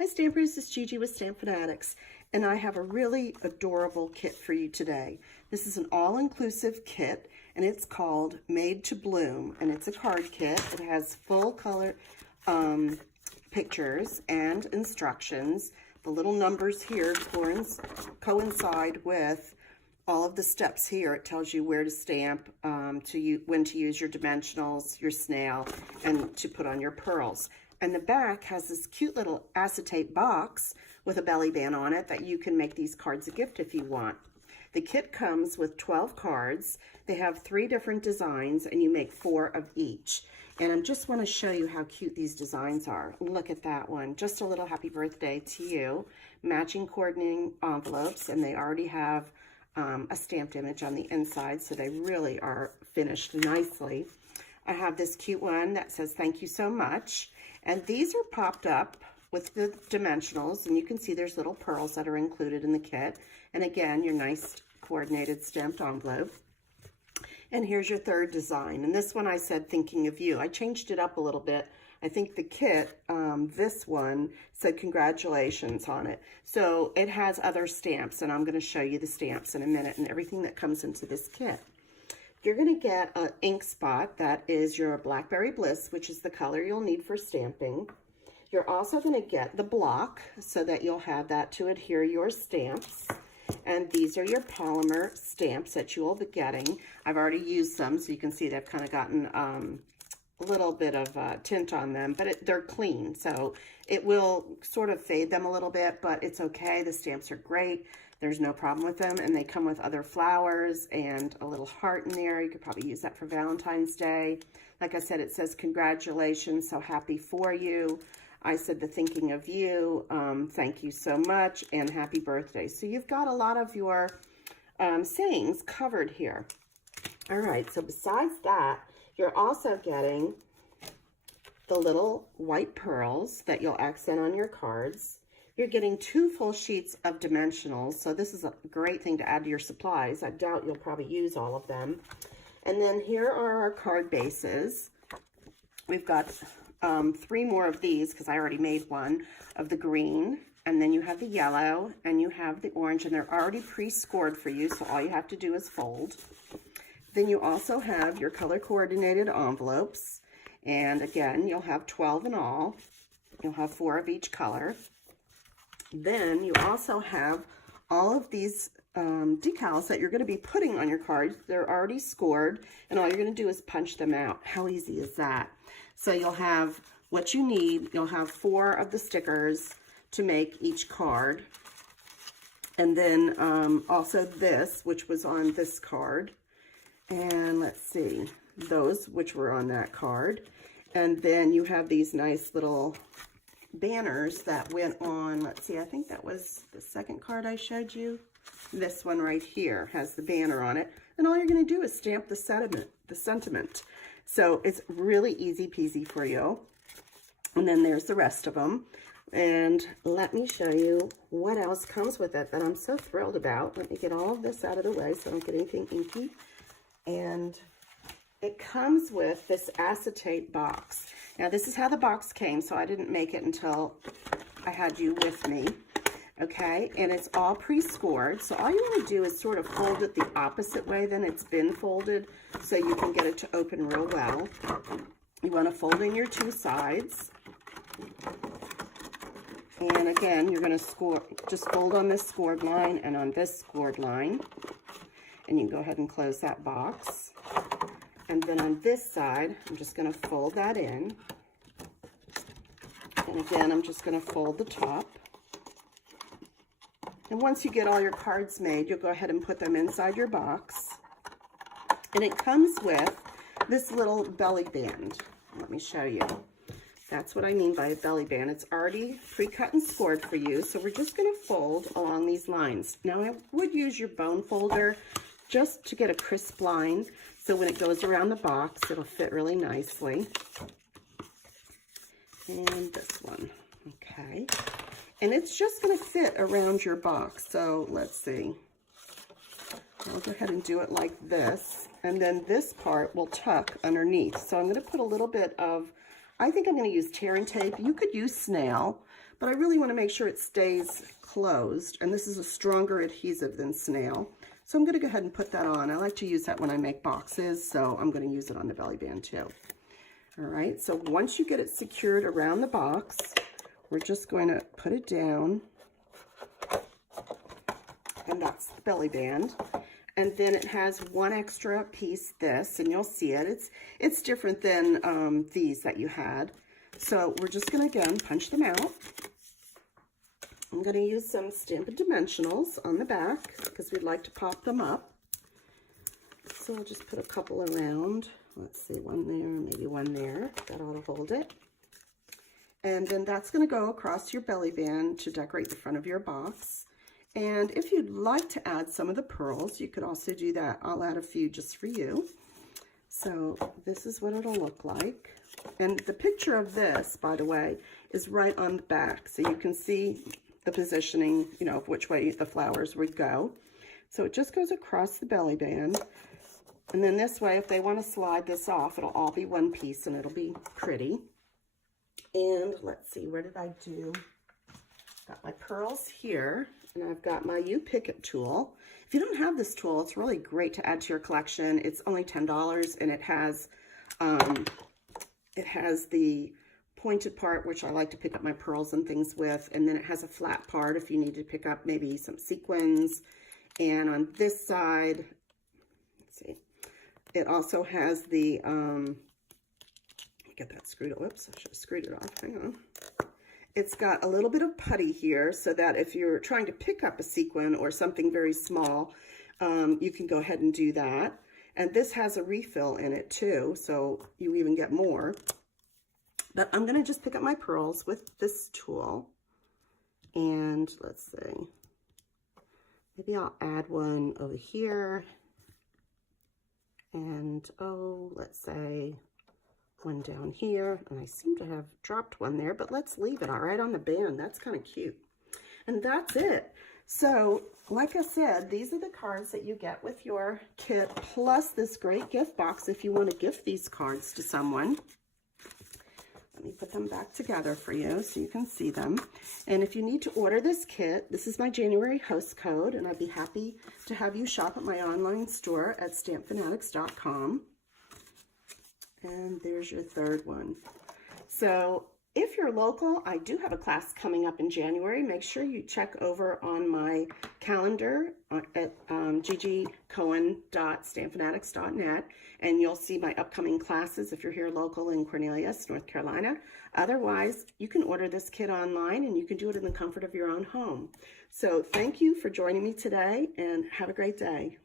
Hi Stampers, it's Gigi with StampFUNatics, and I have a really adorable kit for you today. This is an all-inclusive kit, and it's called Made to Bloom, and it's a card kit. It has full color pictures and instructions. The little numbers here coincide with all of the steps here. It tells you where to stamp, when to use your dimensionals, your snail, and to put on your pearls. And the back has this cute little acetate box with a belly band on it that you can make these cards a gift if you want. The kit comes with 12 cards. They have 3 different designs, and you make 4 of each. And I just want to show you how cute these designs are. Look at that one. Just a little happy birthday to you. Matching coordinating envelopes, and they already have a stamped image on the inside, so they really are finished nicely. I have this cute one that says thank you so much, and these are popped up with the dimensionals, and you can see there's little pearls that are included in the kit, and again your nice coordinated stamped envelope. And here's your third design, and this one I said thinking of you. I changed it up a little bit. I think the kit, this one said congratulations on it. So it has other stamps, and I'm going to show you the stamps in a minute and everything that comes into this kit. You're going to get an ink spot that is your Blackberry Bliss, which is the color you'll need for stamping. You're also going to get the block so that you'll have that to adhere your stamps. And these are your polymer stamps that you will be getting. I've already used some, so you can see they've kind of gotten a little bit of tint on them, but they're clean, so it will sort of fade them a little bit, but it's okay. The stamps are great. There's no problem with them, and they come with other flowers and a little heart in there. You could probably use that for Valentine's Day. Like I said, it says congratulations, so happy for you. I said the thinking of you, thank you so much, and happy birthday. So you've got a lot of your sayings covered here. All right, so besides that, you're also getting the little white pearls that you'll accent on your cards. You're getting 2 full sheets of dimensionals, so this is a great thing to add to your supplies. I doubt you'll probably use all of them. And then here are our card bases. We've got 3 more of these because I already made one of the green, and then you have the yellow and you have the orange, and they're already pre-scored for you, so all you have to do is fold. Then you also have your color coordinated envelopes, and again you'll have 12 in all. You'll have 4 of each color. Then you also have all of these decals that you're going to be putting on your cards. They're already scored, and all you're going to do is punch them out. How easy is that? So you'll have what you need. You'll have 4 of the stickers to make each card, and then also this, which was on this card, and let's see, those which were on that card. And then you have these nice little banners that went on, let's see, I think that was the second card I showed you. This one right here has the banner on it, and all you're going to do is stamp the sentiment. So it's really easy peasy for you. And then there's the rest of them. And let me show you what else comes with it that I'm so thrilled about. Let me get all of this out of the way so I don't get anything inky. And it comes with this acetate box. Now this is how the box came, so I didn't make it until I had you with me. Okay, and it's all pre-scored, so all you want to do is sort of fold it the opposite way than it's been folded, so you can get it to open real well. You want to fold in your 2 sides, and again you're going to just fold on this scored line and on this scored line, and you can go ahead and close that box. And then on this side, I'm just going to fold that in, and again I'm just going to fold the top. And once you get all your cards made, you'll go ahead and put them inside your box. And it comes with this little belly band. Let me show you. That's what I mean by a belly band. It's already pre-cut and scored for you, so we're just going to fold along these lines. Now, I would use your bone folder just to get a crisp line, so when it goes around the box, it'll fit really nicely. And this one, okay. And it's just going to fit around your box. So let's see. I'll go ahead and do it like this. And then this part will tuck underneath. So I'm going to put a little bit of, I think I'm going to use tear and tape. You could use snail, but I really want to make sure it stays closed, and this is a stronger adhesive than snail. So I'm going to go ahead and put that on. I like to use that when I make boxes, so I'm going to use it on the belly band too. All right, so once you get it secured around the box, we're just going to put it down, and that's the belly band. And then it has one extra piece, this, and you'll see it. It's different than these that you had. So we're just going to, again, punch them out. I'm going to use some Stampin' Dimensionals on the back because we'd like to pop them up. So I'll just put a couple around. Let's see, one there, maybe one there. That ought to hold it. And then that's going to go across your belly band to decorate the front of your box. And if you'd like to add some of the pearls, you could also do that. I'll add a few just for you. So this is what it'll look like. And the picture of this, by the way, is right on the back. So you can see the positioning, you know, of which way the flowers would go. So it just goes across the belly band. And then this way, if they want to slide this off, it'll all be one piece and it'll be pretty. And let's see, where did I do? Got my pearls here, and I've got my U-Picket tool. If you don't have this tool, it's really great to add to your collection. It's only $10, and it has the pointed part, which I like to pick up my pearls and things with, and then it has a flat part if you need to pick up maybe some sequins. And on this side, let's see, it also has the, get that screwed off. Whoops, I should have screwed it off. Hang on. It's got a little bit of putty here so that if you're trying to pick up a sequin or something very small, you can go ahead and do that. And this has a refill in it too, so you even get more. But I'm going to just pick up my pearls with this tool. And let's see. Maybe I'll add one over here. And, oh, let's say one down here. And I seem to have dropped one there, but let's leave it all right on the band. That's kind of cute. And that's it. So, like I said, these are the cards that you get with your kit, plus this great gift box if you want to gift these cards to someone. Let me put them back together for you so you can see them. And if you need to order this kit, this is my January host code, and I'd be happy to have you shop at my online store at StampFUNatics.com. And there's your third one. So if you're local, I do have a class coming up in January. Make sure you check over on my calendar at ggcohen.stampfunatics.net, and you'll see my upcoming classes if you're here local in Cornelius, North Carolina. Otherwise, you can order this kit online, and you can do it in the comfort of your own home. So thank you for joining me today, and have a great day.